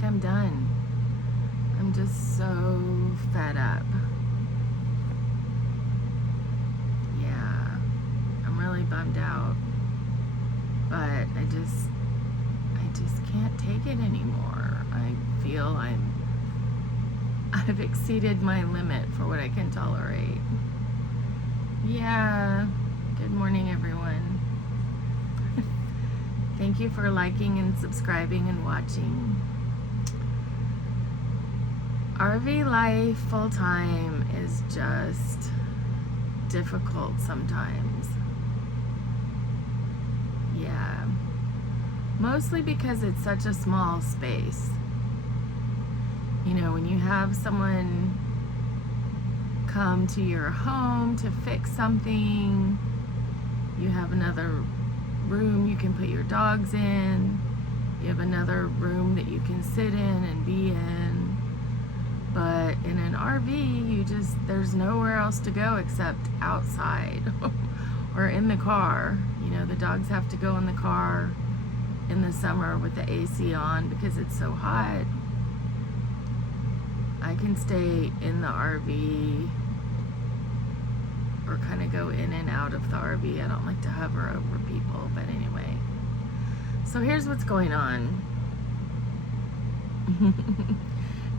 think I'm done. I'm just so fed up. Yeah, I'm really bummed out. But I just can't take it anymore. I feel I've exceeded my limit for what I can tolerate. Yeah. Good morning, everyone. Thank you for liking and subscribing and watching. RV life full-time is just difficult sometimes. Yeah. Mostly because it's such a small space. You know, when you have someone come to your home to fix something, you have another room you can put your dogs in, you have another room that you can sit in and be in. But in an RV, there's nowhere else to go except outside or in the car. You know, the dogs have to go in the car in the summer with the AC on because it's so hot. I can stay in the RV or kind of go in and out of the RV. I don't like to hover over people, but anyway. So here's what's going on.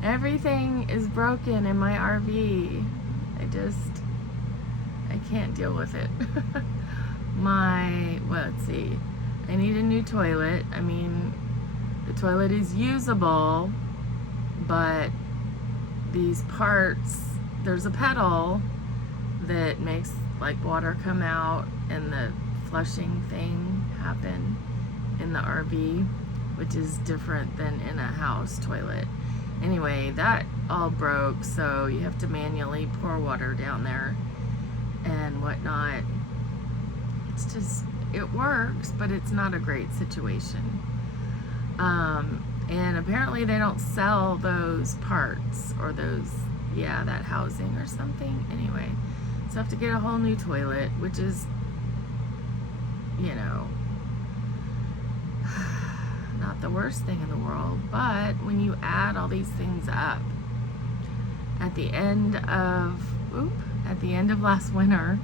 Everything is broken in my RV. I can't deal with it. Let's see. I need a new toilet. I mean, the toilet is usable, but these parts, there's a pedal that makes like water come out and the flushing thing happen in the RV, which is different than in a house toilet. Anyway, that all broke, so you have to manually pour water down there and whatnot. It works, but it's not a great situation. And apparently they don't sell those parts or that housing or something. Anyway, so I have to get a whole new toilet, which is, you know, not the worst thing in the world. But when you add all these things up, at the end of last winter,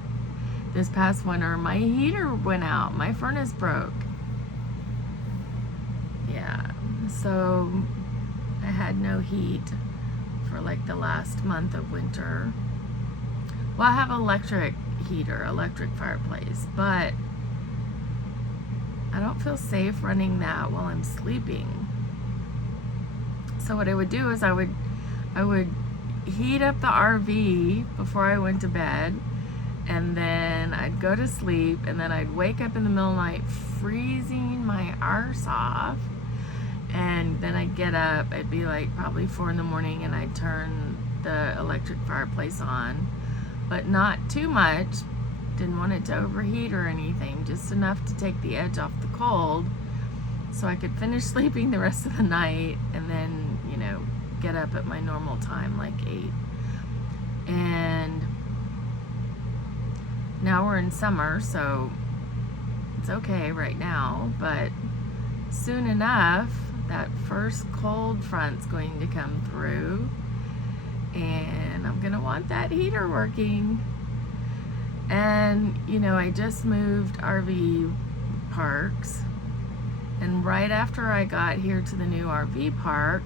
this past winter, my heater went out. My furnace broke. Yeah, so I had no heat for like the last month of winter. Well, I have electric heater, electric fireplace, but I don't feel safe running that while I'm sleeping. So what I would do is I would heat up the RV before I went to bed, and then I'd go to sleep, and then I'd wake up in the middle of the night freezing my arse off, and then I'd get up. It'd be like probably 4 in the morning, and I'd turn the electric fireplace on, but not too much. Didn't want it to overheat or anything, just enough to take the edge off the cold so I could finish sleeping the rest of the night, and then, you know, get up at my normal time, like 8. And now we're in summer, so it's okay right now, but soon enough, that first cold front's going to come through, and I'm gonna want that heater working. And, you know, I just moved RV parks, and right after I got here to the new RV park,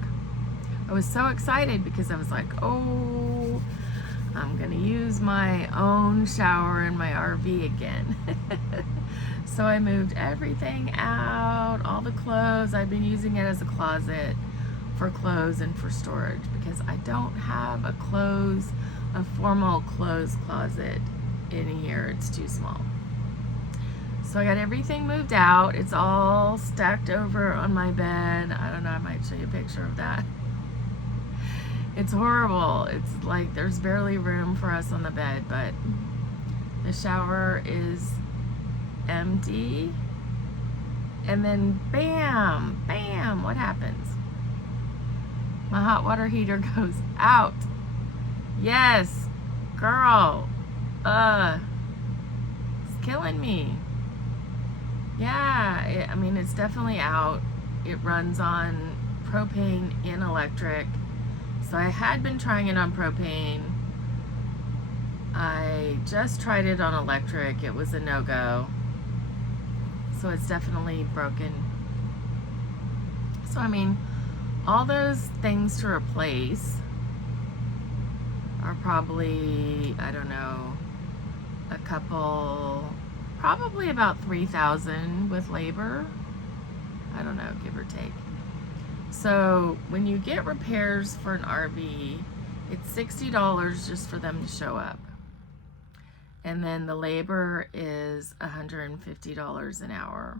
I was so excited because I was like, oh, I'm gonna use my own shower in my RV again. So I moved everything out, all the clothes. I've been using it as a closet for clothes and for storage because I don't have a formal clothes closet in here. It's too small. So I got everything moved out. It's all stacked over on my bed. I don't know, I might show you a picture of that. It's horrible. It's like there's barely room for us on the bed, but the shower is empty. And then bam, bam, what happens? My hot water heater goes out. Yes, girl. It's killing me. Yeah, I mean, it's definitely out. It runs on propane and electric. So I had been trying it on propane. I just tried it on electric. It was a no-go. So it's definitely broken. So I mean, all those things to replace are probably, I don't know, a couple, probably about $3,000 with labor. I don't know, give or take. So when you get repairs for an RV, it's $60 just for them to show up. And then the labor is $150 an hour,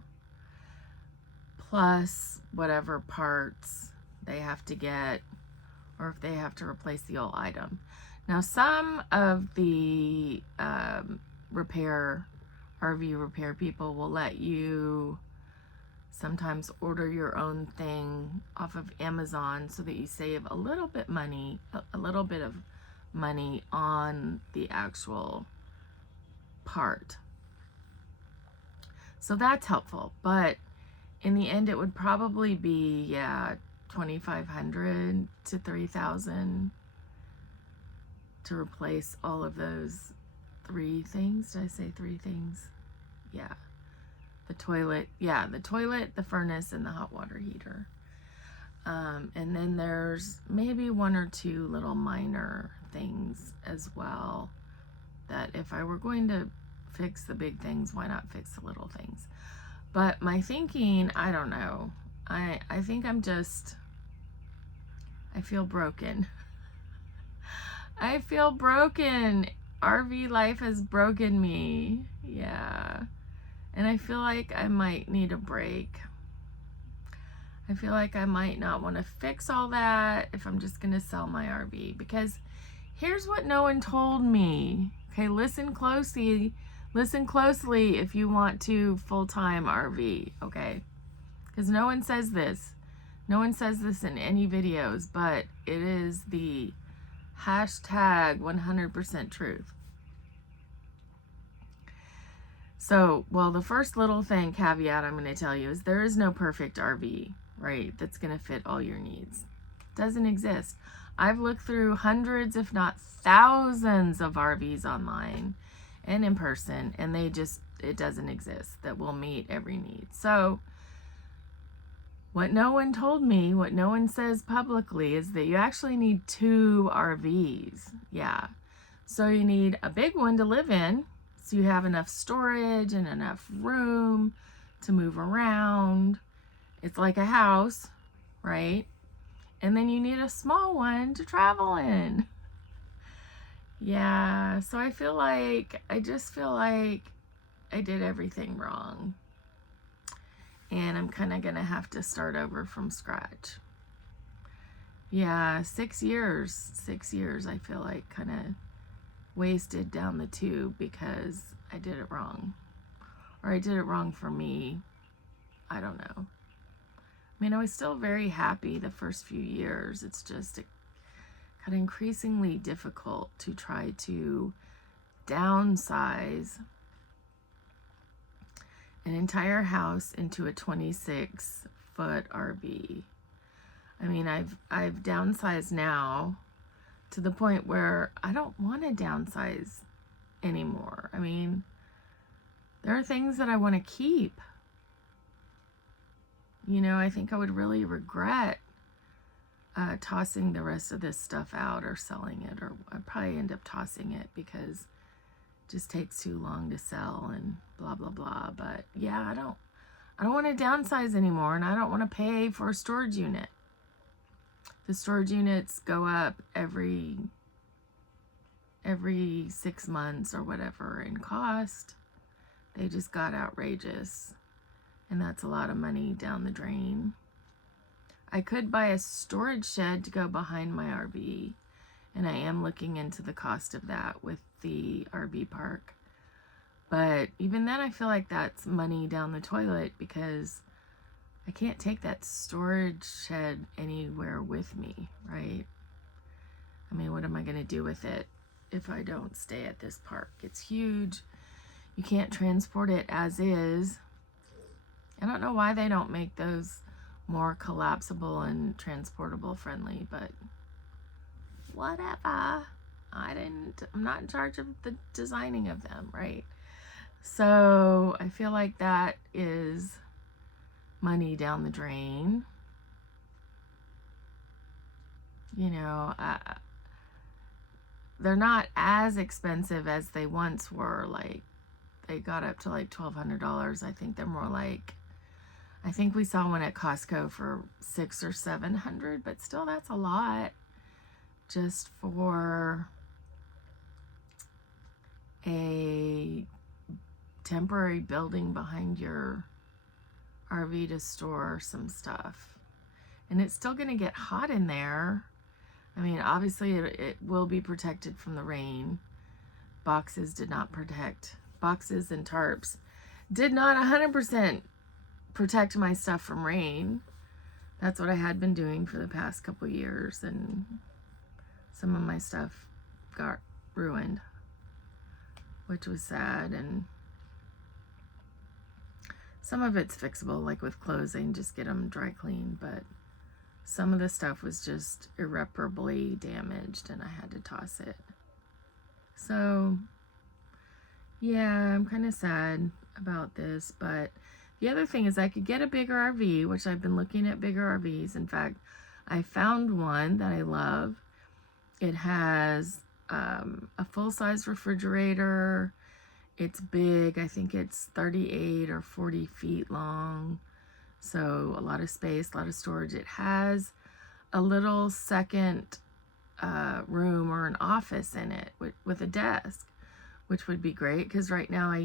plus whatever parts they have to get, or if they have to replace the old item. Now, some of the RV repair people will let you sometimes order your own thing off of Amazon so that you save a little bit of money on the actual part. So that's helpful, but in the end it would probably be, yeah, $2,500 to $3,000 to replace all of those 3 things. Did I say 3 things? Yeah. The toilet, the furnace, and the hot water heater. And then there's maybe 1 or 2 little minor things as well, that if I were going to fix the big things, why not fix the little things? But my thinking, I don't know. I think I feel broken. I feel broken. RV life has broken me. Yeah. And I feel like I might need a break. I feel like I might not want to fix all that if I'm just going to sell my RV. Because here's what no one told me. Okay, listen closely. Listen closely if you want to full-time RV, okay? Because no one says this. No one says this in any videos, but it is the hashtag 100% truth. So, well, the first little thing, caveat I'm going to tell you is there is no perfect RV, right, that's going to fit all your needs. It doesn't exist. I've looked through hundreds, if not thousands, of RVs online and in person, and it doesn't exist that will meet every need. So, what no one told me, what no one says publicly, is that you actually need 2 RVs. Yeah. So you need a big one to live in, so you have enough storage and enough room to move around. It's like a house, right? And then you need a small one to travel in. Yeah, so I just feel like I did everything wrong. And I'm kind of going to have to start over from scratch. Yeah, 6 years. 6 years I feel like kind of wasted down the tube because I did it wrong. Or I did it wrong for me. I don't know. I mean, I was still very happy the first few years. It's just got increasingly difficult to try to downsize an entire house into a 26-foot RV. I mean, I've downsized now to the point where I don't want to downsize anymore. I mean, there are things that I want to keep. You know, I think I would really regret tossing the rest of this stuff out or selling it, or I'd probably end up tossing it because it just takes too long to sell and blah blah blah. But yeah, I don't want to downsize anymore, and I don't want to pay for a storage unit. The storage units go up every 6 months or whatever in cost. They just got outrageous, and that's a lot of money down the drain. I could buy a storage shed to go behind my RV, and I am looking into the cost of that with the RV park. But even then, I feel like that's money down the toilet because I can't take that storage shed anywhere with me, right? I mean, what am I going to do with it if I don't stay at this park? It's huge. You can't transport it as is. I don't know why they don't make those more collapsible and transportable friendly, but whatever. I'm not in charge of the designing of them, right? So I feel like that is money down the drain. You know, they're not as expensive as they once were. Like, they got up to like $1,200. I think they're more like, I think we saw one at Costco for $600 or $700, but still, that's a lot just for a temporary building behind your RV to store some stuff. And it's still going to get hot in there. I mean, obviously it will be protected from the rain. Boxes did not protect. Boxes and tarps did not 100% protect my stuff from rain. That's what I had been doing for the past couple years, and some of my stuff got ruined, which was sad. And some of it's fixable, like with clothes, I can just get them dry cleaned, but some of the stuff was just irreparably damaged and I had to toss it. So yeah, I'm kind of sad about this, but the other thing is I could get a bigger RV, which I've been looking at bigger RVs. In fact, I found one that I love. It has a full-size refrigerator. It's big. I think it's 38 or 40 feet long. So a lot of space, a lot of storage. It has a little second room or an office in it with a desk, which would be great because right now I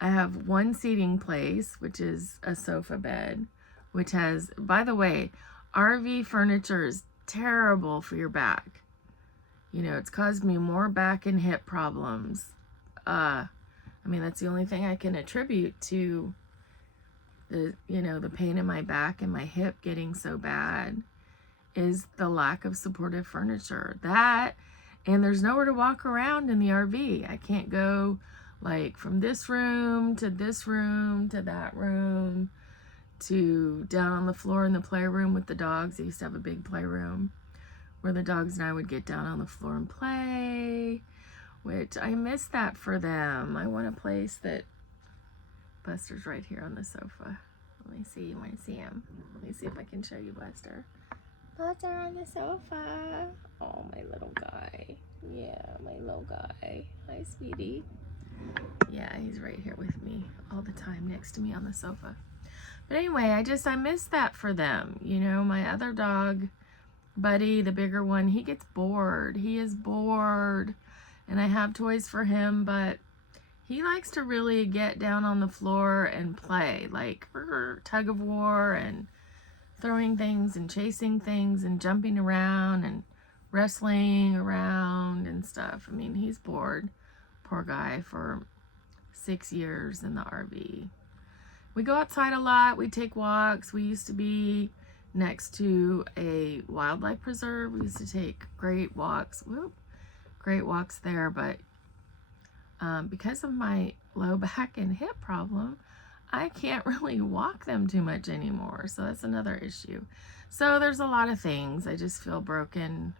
have one seating place, which is a sofa bed, which has, by the way, RV furniture is terrible for your back. You know, it's caused me more back and hip problems. I mean, that's the only thing I can attribute to the pain in my back and my hip getting so bad is the lack of supportive furniture. That, and there's nowhere to walk around in the RV. I can't go like from this room to this room to that room to down on the floor in the playroom with the dogs. I used to have a big playroom where the dogs and I would get down on the floor and play, which I miss that for them. I want a place that Buster's right here on the sofa. Let me see. You want to see him? Let me see if I can show you Buster. Buster on the sofa. Oh, my little guy. Yeah, my little guy. Hi, sweetie. Yeah, he's right here with me all the time next to me on the sofa. But anyway, I miss that for them. You know, my other dog, Buddy, the bigger one, he gets bored. He is bored. And I have toys for him, but he likes to really get down on the floor and play, like tug of war and throwing things and chasing things and jumping around and wrestling around and stuff. I mean, he's bored, poor guy, for 6 years in the RV. We go outside a lot. We take walks. We used to be next to a wildlife preserve. We used to take great walks there, but because of my low back and hip problem, I can't really walk them too much anymore. So that's another issue. So there's a lot of things. I just feel broken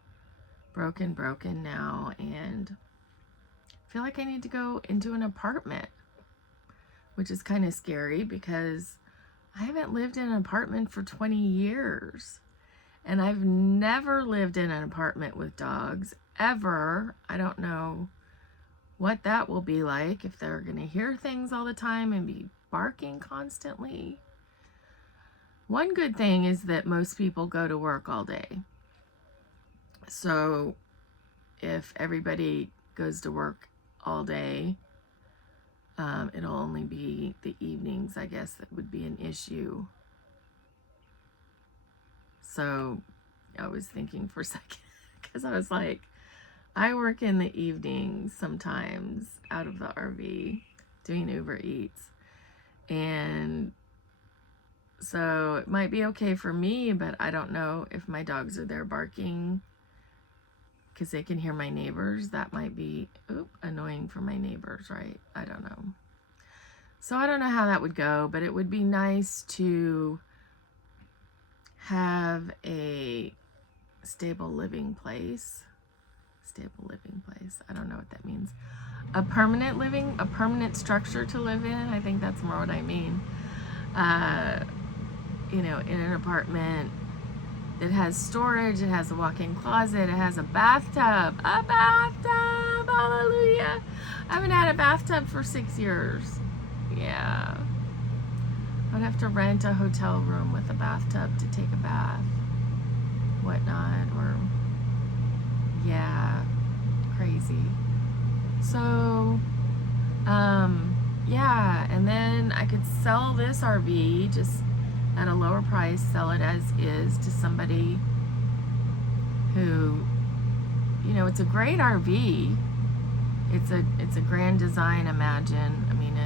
now, and feel like I need to go into an apartment, which is kind of scary because I haven't lived in an apartment for 20 years. And I've never lived in an apartment with dogs, ever. I don't know what that will be like, if they're going to hear things all the time and be barking constantly. One good thing is that most people go to work all day. So if everybody goes to work all day, it'll only be the evenings, I guess, that would be an issue. So I was thinking for a second, because I was like, I work in the evenings sometimes out of the RV doing Uber Eats. And so it might be okay for me, but I don't know if my dogs are there barking because they can hear my neighbors. That might be annoying for my neighbors, right? I don't know. So I don't know how that would go, but it would be nice to have a stable living place. Stable living place. I don't know what that means. A permanent structure to live in. I think that's more what I mean. In an apartment that has storage, it has a walk-in closet, it has a bathtub. A bathtub! Hallelujah! I haven't had a bathtub for 6 years. Yeah. I'd have to rent a hotel room with a bathtub to take a bath. Whatnot. Or, yeah. Crazy. So, yeah. And then I could sell this RV just at a lower price, sell it as is to somebody who, it's a great RV. It's a Grand Design Imagine. I mean,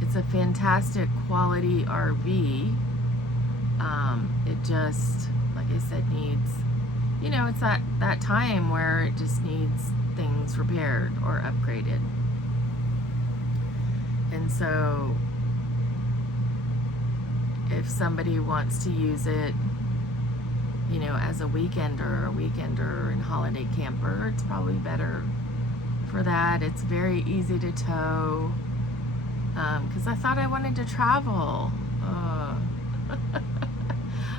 it's a fantastic quality RV. It just, like I said, needs, it's that time where it just needs things repaired or upgraded. And so if somebody wants to use it, as a weekender and holiday camper, it's probably better for that. It's very easy to tow, because I thought I wanted to travel.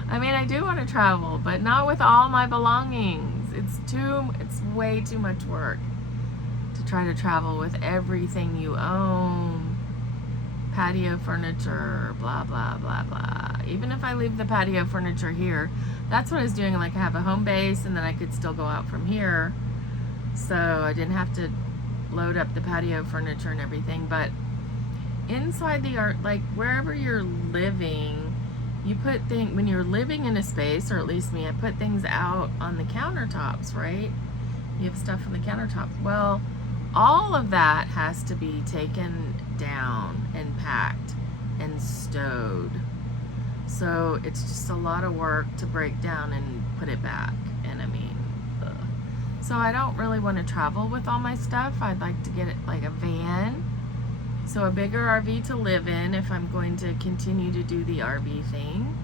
I mean, I do want to travel, but not with all my belongings. It's way too much work to try to travel with everything you own. Patio furniture, blah, blah, blah, blah. Even if I leave the patio furniture here, that's what I was doing. Like, I have a home base, and then I could still go out from here. So I didn't have to load up the patio furniture and everything. But inside the art, like, wherever you're living, you put things, when you're living in a space, or at least me, I put things out on the countertops, right? You have stuff on the countertops. Well, all of that has to be taken down and packed and stowed. So it's just a lot of work to break down and put it back. And I mean, ugh. So I don't really want to travel with all my stuff. I'd like to get it like a van. So a bigger RV to live in if I'm going to continue to do the RV thing.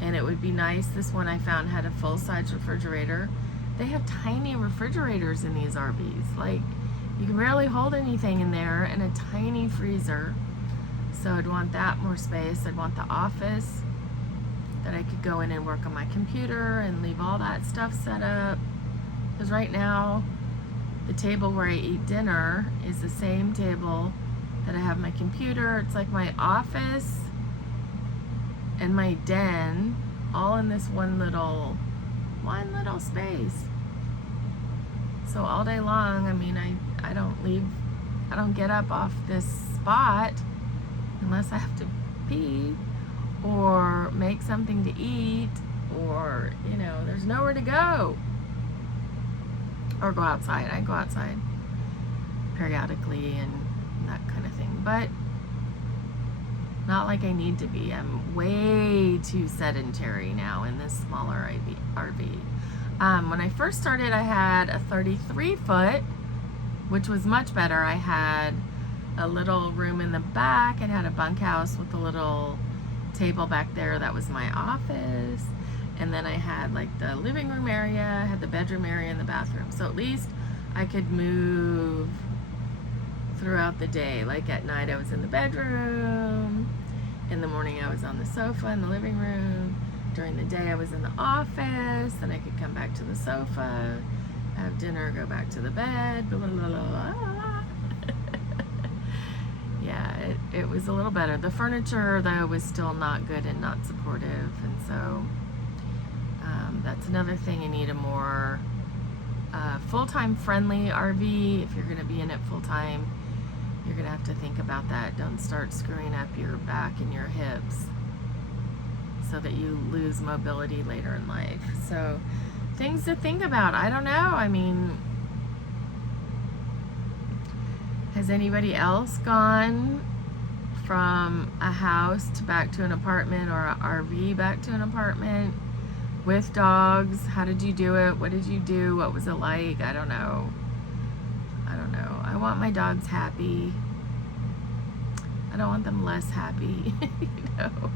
And it would be nice. This one I found had a full-size refrigerator. They have tiny refrigerators in these RVs. Like, you can barely hold anything in there, and a tiny freezer. So I'd want that more space. I'd want the office that I could go in and work on my computer and leave all that stuff set up. Because right now, the table where I eat dinner is the same table that I have my computer. It's like my office and my den all in this one little space. So all day long, I mean, I don't get up off this spot unless I have to pee or make something to eat, or, there's nowhere to go. Or go outside. I go outside periodically and that kind of thing, but not like I need to be. I'm way too sedentary now in this smaller RV. When I first started, I had a 33-foot, which was much better. I had a little room in the back. It had a bunkhouse with a little table back there. That was my office. And then I had like the living room area, I had the bedroom area and the bathroom. So at least I could move throughout the day. Like at night I was in the bedroom. In the morning I was on the sofa in the living room. During the day I was in the office. Then I could come back to the sofa, have dinner, go back to the bed. Blah, blah, blah, blah. Yeah, it was a little better. The furniture though was still not good and not supportive, and so that's another thing. You need a more full-time friendly RV. If you're going to be in it full-time, you're going to have to think about that. Don't start screwing up your back and your hips so that you lose mobility later in life. So things to think about. I don't know. I mean, has anybody else gone from a house to back to an apartment, or an RV back to an apartment with dogs? How did you do it? What did you do? What was it like? I don't know. I want my dogs happy. don't want them less happy, you know.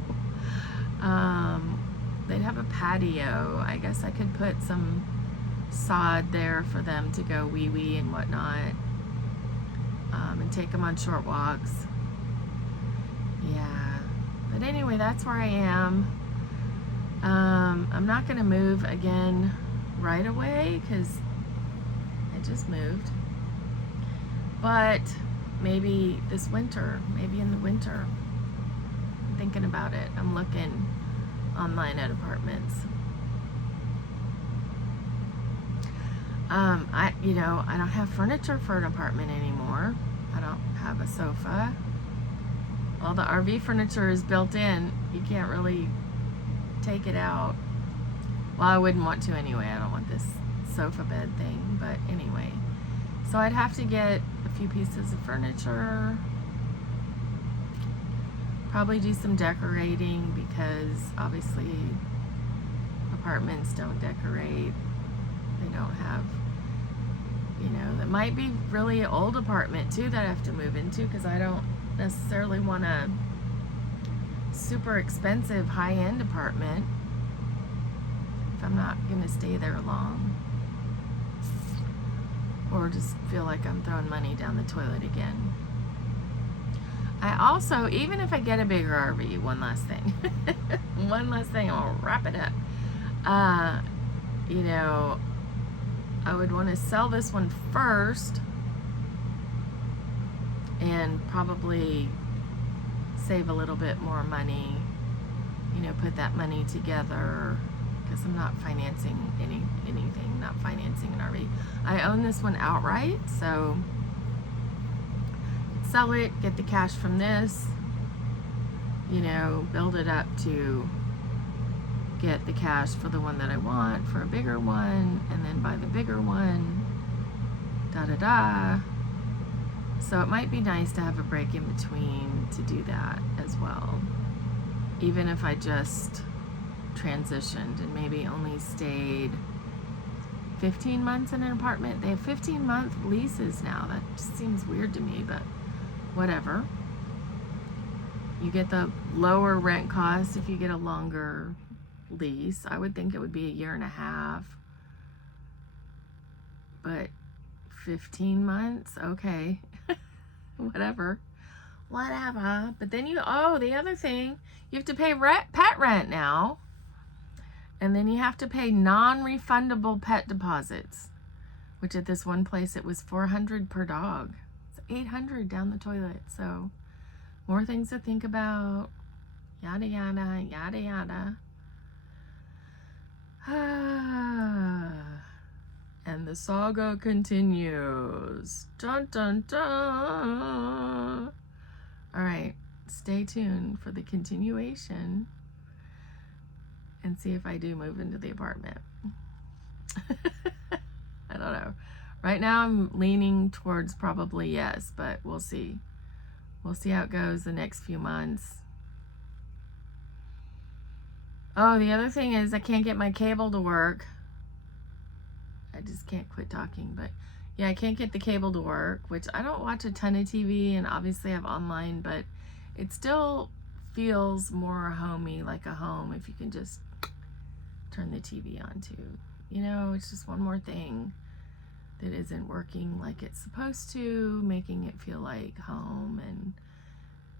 They'd have a patio. I guess I could put some sod there for them to go wee-wee and whatnot, and take them on short walks. Yeah. But anyway, that's where I am. I'm not going to move again right away because I just moved. But maybe this winter, maybe in the winter. I'm thinking about it. I'm looking online at apartments. I don't have furniture for an apartment anymore. I don't have a sofa. All the RV furniture is built in. You can't really take it out. Well, I wouldn't want to anyway. I don't want this sofa bed thing, but anyway. So I'd have to get a few pieces of furniture. Probably do some decorating because obviously apartments don't decorate. They don't have, that might be really old apartment too that I have to move into because I don't necessarily want a super expensive high-end apartment if I'm not going to stay there long, or just feel like I'm throwing money down the toilet again. I also, even if I get a bigger RV, one last thing, I'll wrap it up. I would want to sell this one first and probably save a little bit more money, put that money together because I'm not financing anything, not financing an RV. I own this one outright, so sell it, get the cash from this, build it up to get the cash for the one that I want, for a bigger one, and then buy the bigger one, da-da-da. So it might be nice to have a break in between to do that as well. Even if I just transitioned and maybe only stayed 15 months in an apartment. They have 15-month leases now. That just seems weird to me, but whatever. You get the lower rent cost if you get a longer lease. I would think it would be a year and a half, but 15 months, okay. whatever But then the other thing, you have to pay pet rent now, and then you have to pay non-refundable pet deposits, which at this one place it was $400 per dog. It's $800 down the toilet. So more things to think about, yada yada yada yada. And the saga continues. Dun dun dun. All right, stay tuned for the continuation and see if I do move into the apartment. I don't know. Right now I'm leaning towards probably yes, but we'll see. We'll see how it goes the next few months. Oh, the other thing is I can't get my cable to work. I just can't quit talking, but yeah, I can't get the cable to work, which I don't watch a ton of TV, and obviously I have online, but it still feels more homey, like a home, if you can just turn the TV on too. It's just one more thing that isn't working like it's supposed to, making it feel like home and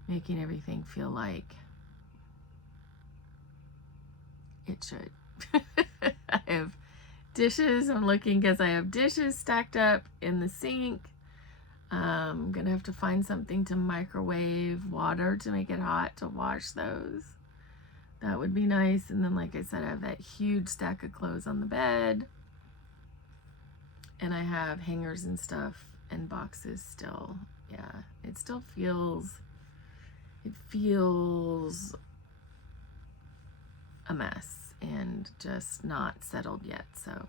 making everything feel like it should. I have dishes. I'm looking because I have dishes stacked up in the sink. I'm gonna have to find something to microwave water to make it hot to wash those. That would be nice. And then, like I said, I have that huge stack of clothes on the bed, and I have hangers and stuff and boxes still. Yeah, it still feels a mess and just not settled yet. So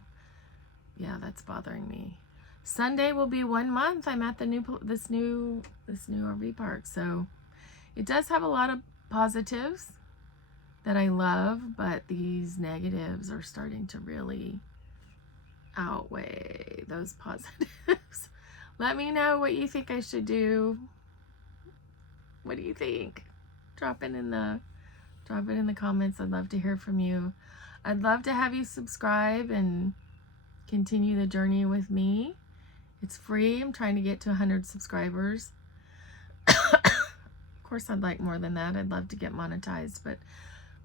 yeah, that's bothering me. Sunday will be 1 month I'm at this new RV park. So it does have a lot of positives that I love, but these negatives are starting to really outweigh those positives. Let me know what you think I should do. What do you think? Drop it in the comments. I'd love to hear from you. I'd love to have you subscribe and continue the journey with me. It's free. I'm trying to get to 100 subscribers. Of course, I'd like more than that. I'd love to get monetized, but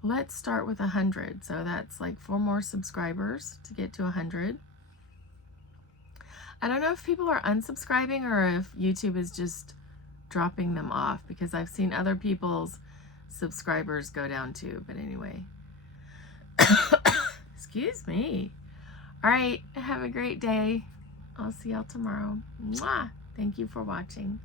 let's start with 100. So that's like 4 more subscribers to get to 100. I don't know if people are unsubscribing or if YouTube is just dropping them off, because I've seen other people's subscribers go down too. But anyway, excuse me. All right, have a great day. I'll see y'all tomorrow. Mwah! Thank you for watching.